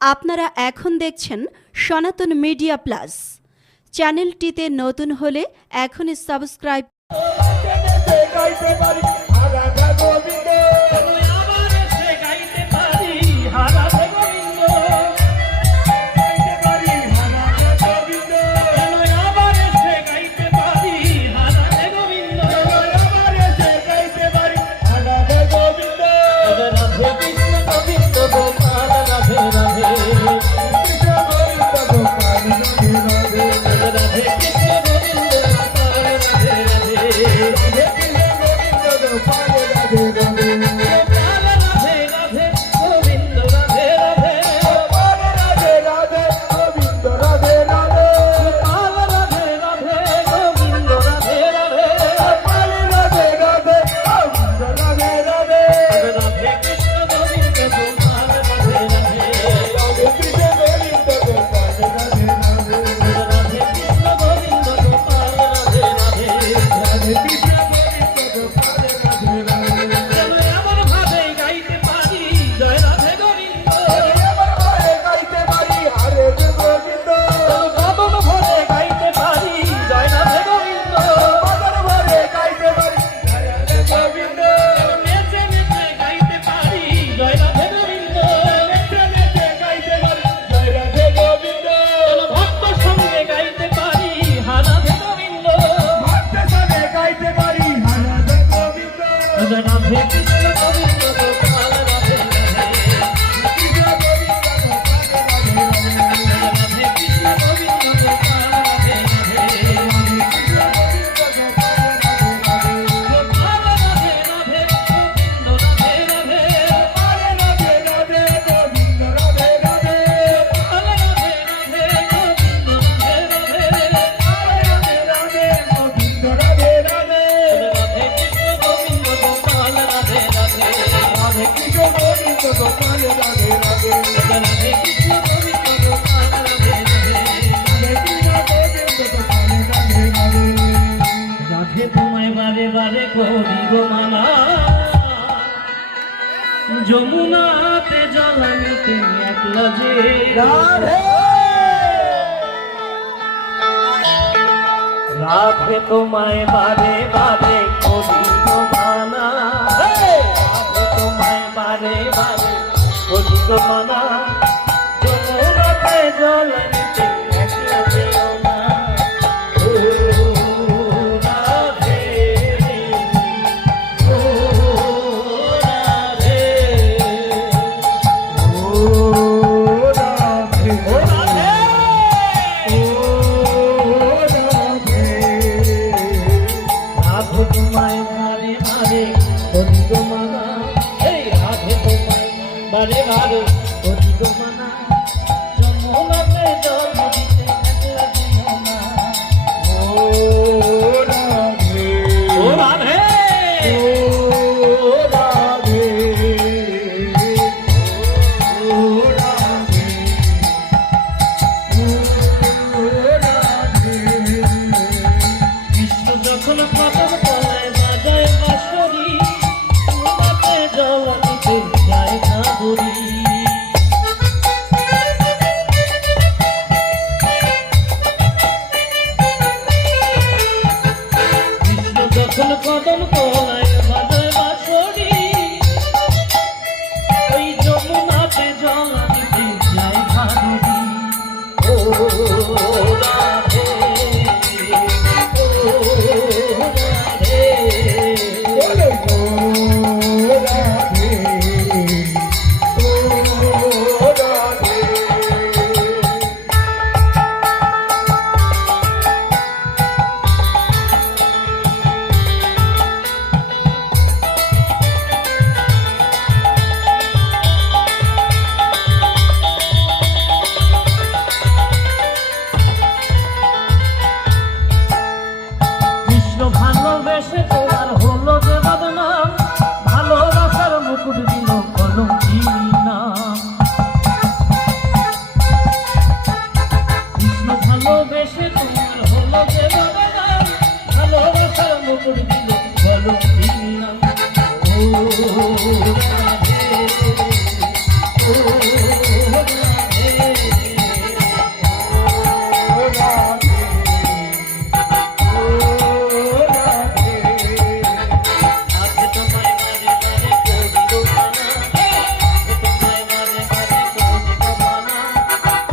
আপনারা এখন দেখছেন সনাতন মিডিয়া প্লাস। চ্যানেলটিতে নতুন হলে এখনই সাবস্ক্রাইব যমুনাতে জ্বালানি তুমি একলা যে। রাধে। তোমায় বারে বারে করি রাধে তোমায় বারে বারে করি তোমায় হারে হারে হরি গো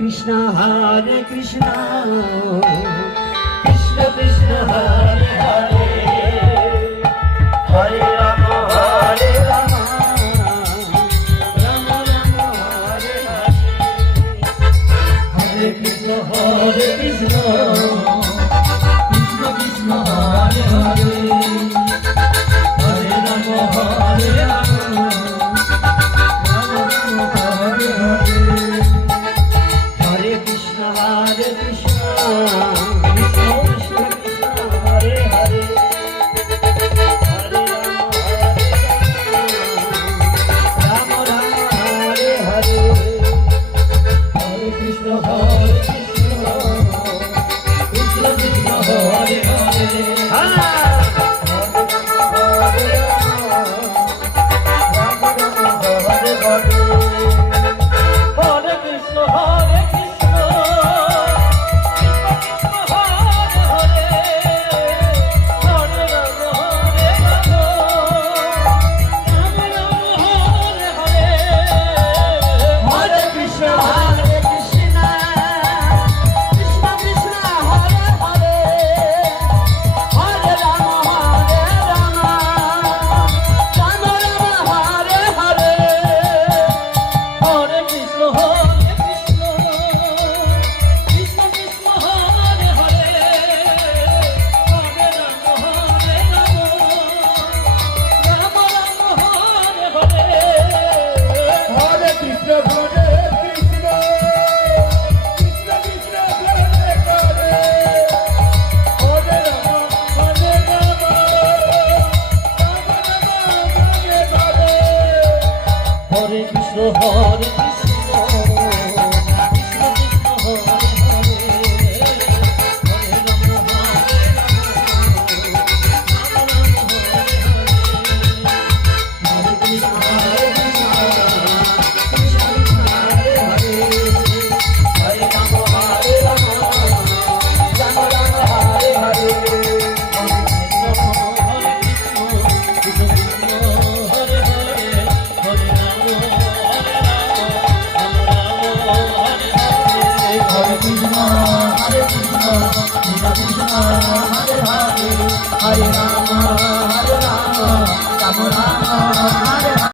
কৃষ্ণ হরে কৃষ্ণ। হরে কৃষ্ণ